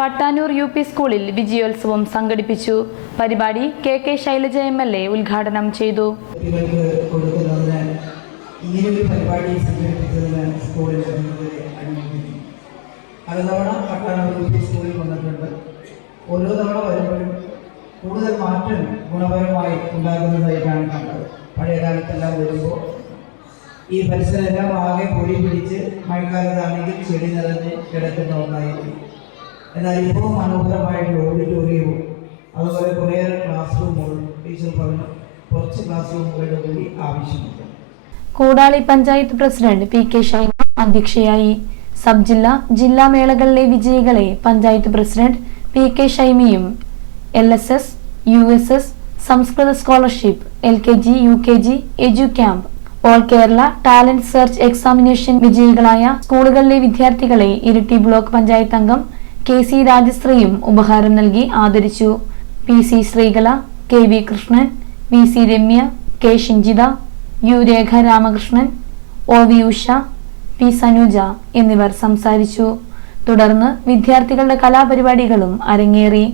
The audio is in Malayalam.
പട്ടാനൂർ യു പി സ്കൂളിൽ വിജയോത്സവം സംഘടിപ്പിച്ചു. പരിപാടി K K Shailaja M L A ഉദ്ഘാടനം ചെയ്തു. ഇങ്ങനെയൊരു പരിപാടി സംഘടിപ്പിച്ചതിന് സ്കൂളിൽ സ്കൂളിൽ ഓരോ തവണ വരുമ്പോഴും കൂടുതൽ മാറ്റം ഗുണപരമായി ഉണ്ടാകുന്നതായിട്ടാണ് കണ്ടത്. പഴയകാലത്തെല്ലാം വരുമ്പോൾ ഈ പരിസരമെല്ലാം ആകെ പൊടി പിടിച്ച് മഴക്കാലത്താണെങ്കിൽ ചെടി നിറഞ്ഞ് കിടക്കുന്ന ഒന്നായിരുന്നു എന്നാൽ ഇപ്പോൾ മനോഹരമായിട്ടുള്ള ഓഡിറ്റോറിയവും അതുപോലെ കുറേയേറെ ക്ലാസ് റൂമുകളും ടീച്ചർ പറഞ്ഞു കുറച്ച് ക്ലാസ് റൂമുകളുടെ കൂടി ആവശ്യമുണ്ട്. Koodali panchayat president P K Shaima അധ്യക്ഷയായി സബ് ജില്ലാ ജില്ലാ മേളകളിലെ വിജയികളെ panchayat president P K ഷൈമയും L S S U S S സംസ്കൃത scholarship L K G U K G edu camp all Kerala talent search examination വിജയികളായ സ്കൂളുകളിലെ വിദ്യാർത്ഥികളെ ഇരിട്ടി ബ്ലോക്ക് പഞ്ചായത്ത് അംഗം കെ സി രാജശ്രീയും ഉപഹാരം നൽകി ആദരിച്ചു. P C Sreekala K V Krishnan V C Ramya K Shinchitha U Rekha Ramakrishnan O V Usha P Sanuja എന്നിവർ സംസാരിച്ചു. തുടർന്ന് വിദ്യാർത്ഥികളുടെ കലാപരിപാടികളും അരങ്ങേറി.